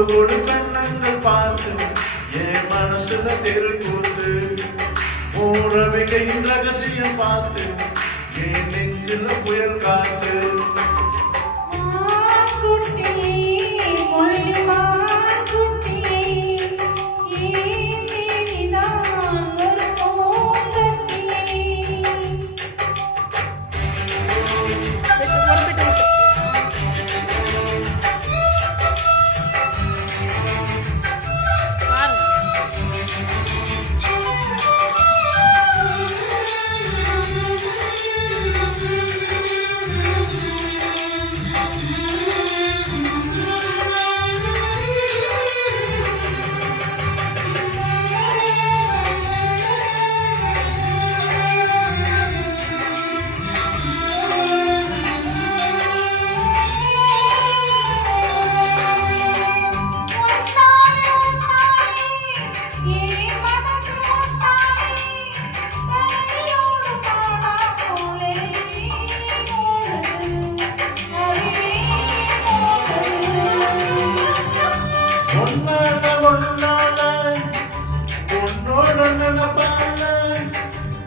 கொடு கொடு கண்ணங்கள் பார்த்து என் மனசுல தெருக்கூத்து ஊரவிகையின் ரகசியம் பார்த்து என் நெஞ்சில புயல் காத்து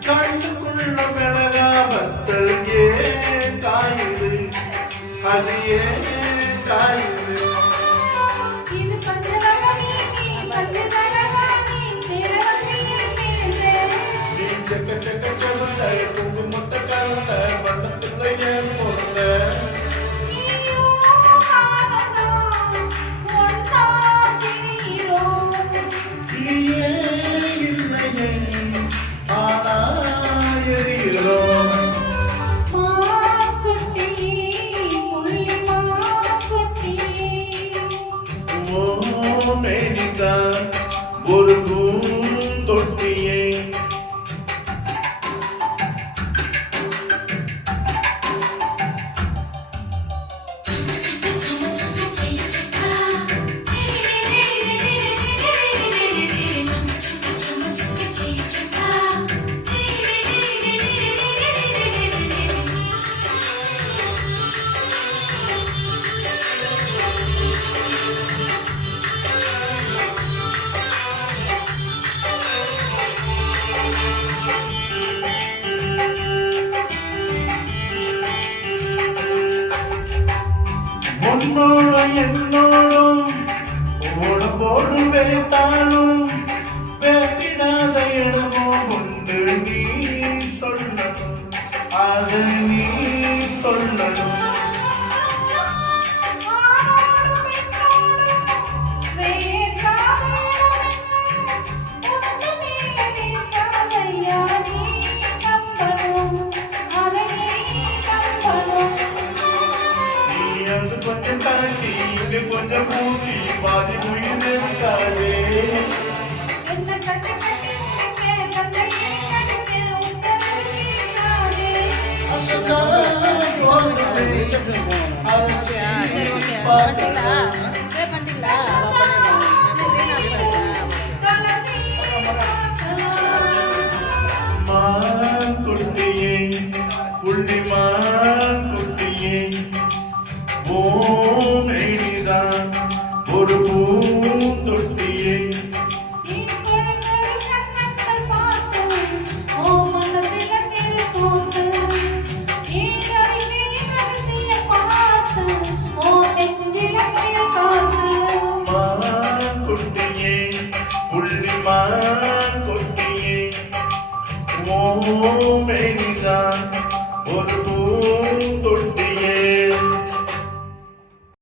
கண்ணுக்குள்ள மிளகாவத்தல் ஏன் காயுது அது ஏன் காயுது செக்க செக்க செவந்த குங்குமத்த கலந்த வண்ணத்துல ஏன் பொருந்த ஒரு தொட்டியை என்னோடும் ஓடும் வேத்தாலும் பேசிடாத இடமோ உண்டு நீ சொல்லணும் அது நீ சொல்லணும் கொஞ்சம் கரண்டி இங்க கொஞ்சம் மூடி பாதி உயிர் இருக்காதே சரி ஓகே